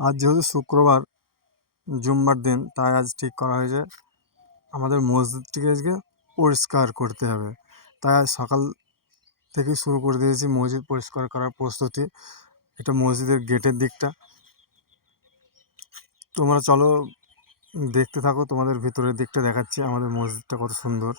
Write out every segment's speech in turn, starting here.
আজ যেহেতু শুক্রবার জুম্মার দিন, তাই আজ ঠিক করা হয়েছে আমাদের মসজিদটিকে আজকে পরিষ্কার করতে হবে। তাই আজ সকাল থেকেই শুরু করে দিয়েছি মসজিদ পরিষ্কার করার প্রস্তুতি। এটা মসজিদের গেটের দিকটা। তোমরা চলো দেখতে থাকো, তোমাদের ভিতরের দিকটা দেখাচ্ছি আমাদের মসজিদটা কত সুন্দর।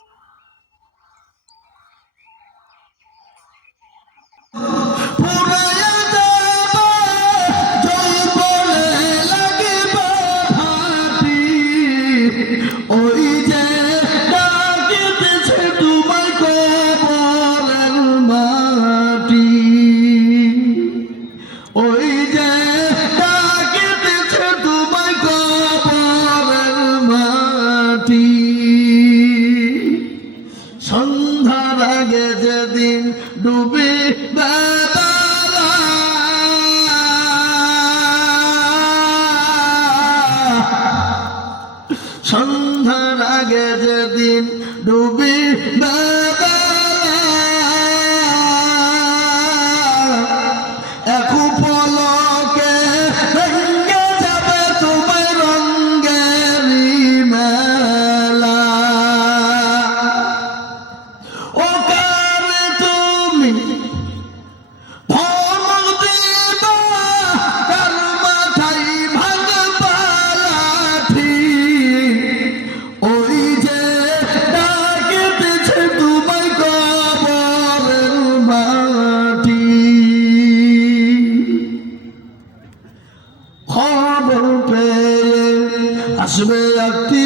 সন্ধ্যার আগে যেদিন ডুবে সন্ধ্যার আগে যেদিন ডুবি এখন পলকে ভেঙে যাবে তোমার রঙ্গেরি মেলা। ও কারে তুমি ধমক দিবা কার মাথায় ভাঙবা লাঠি। ওই যে ডাকিতেছে তোমায় কবরের মাটি। খবর পেয়ে আসবে একটি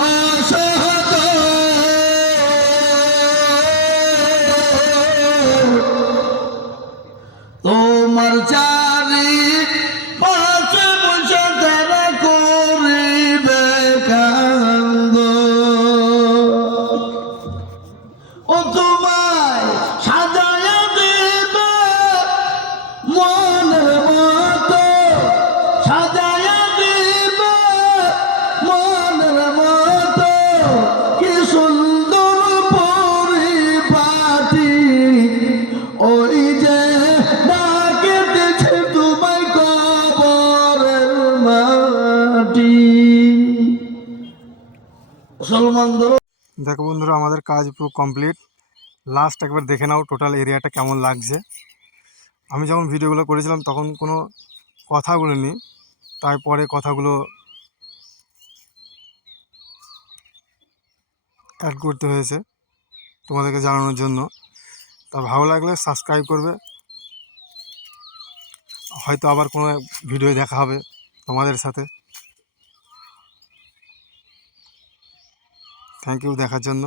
অসহত তোমার চারি পাশে বসে তারা করিবে কান্দ। ও তোমায় সাজায়া দিবে মনের মতো, সাজায়া দিবে মনের মতো। কি সুন্দর পরিপাটি। ওই যে ডাকিতেছে তোমায় কবরের মাটি। মুসলমান দেখো বন্ধুরা, আমাদের কাজ পুরো কমপ্লিট। লাস্ট একবার দেখে নাও টোটাল এরিয়াটা কেমন লাগছে। আমি যখন ভিডিওগুলো করেছিলাম তখন কোনো কথা বলিনি, তারপরে কথাগুলো অ্যাড করতে হয়েছে তোমাদেরকে জানানোর জন্য। তা ভালো লাগলে সাবস্ক্রাইব করবে, হয়তো আবার কোনো ভিডিও দেখা হবে তোমাদের সাথে। থ্যাংক ইউ দেখার জন্য।